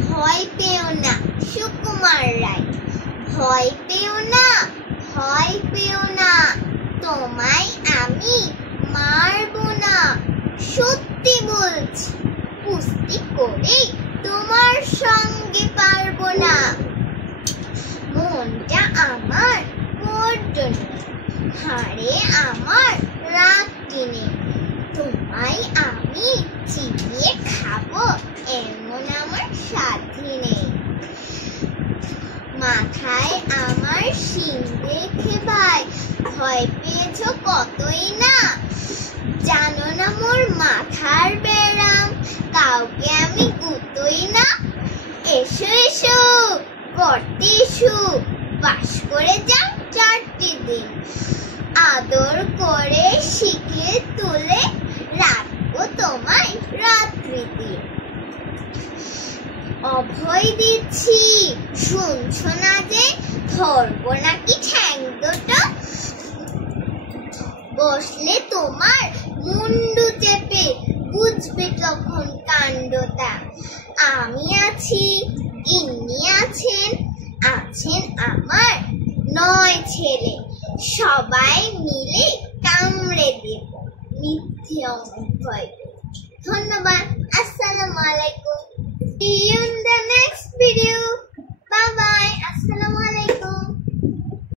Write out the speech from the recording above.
ভয় পেও না সুকুমার রায়। ভয় পেও না, ভয় পেও না, তোমায় আমি মারবো না। সত্যি বলছি, কুস্তি করে তোমার সঙ্গে পারবো না। মনটা আমার বড্ড নেই, হাড়ে আমার রাগ কিনে। তোমায় আমি চিবিয়ে খাবো এমন আমার সাথী নেই। মাথায় আমার শিং রেখে ভাই ভয় পেয়েছো কতই না। জানো না মোর মাথার ব্যারাম, কাউকে আমি গুতোই না। এসো এসো করতে এসো, বাস করে যাও 4টে দিন। আদর করে শিখে তুলে রাখবো তোমায় রাত্রিতে। অভয় দিচ্ছি শুনছো না যে, ধরবো নাকি ঠ্যাং দুটো। বসলে তোমার মুন্ডু চেপে বুঝবে তখন কাণ্ডটা। আমি আছি, ইনি আছেন, আছেন আমার 9 ছেলে। সবাই মিলে কামড়ে দেব মিথ্যে অভয়। ধন্যবাদ। আসসালামু আলাইকুম। See you in the next video. Bye bye. Assalamu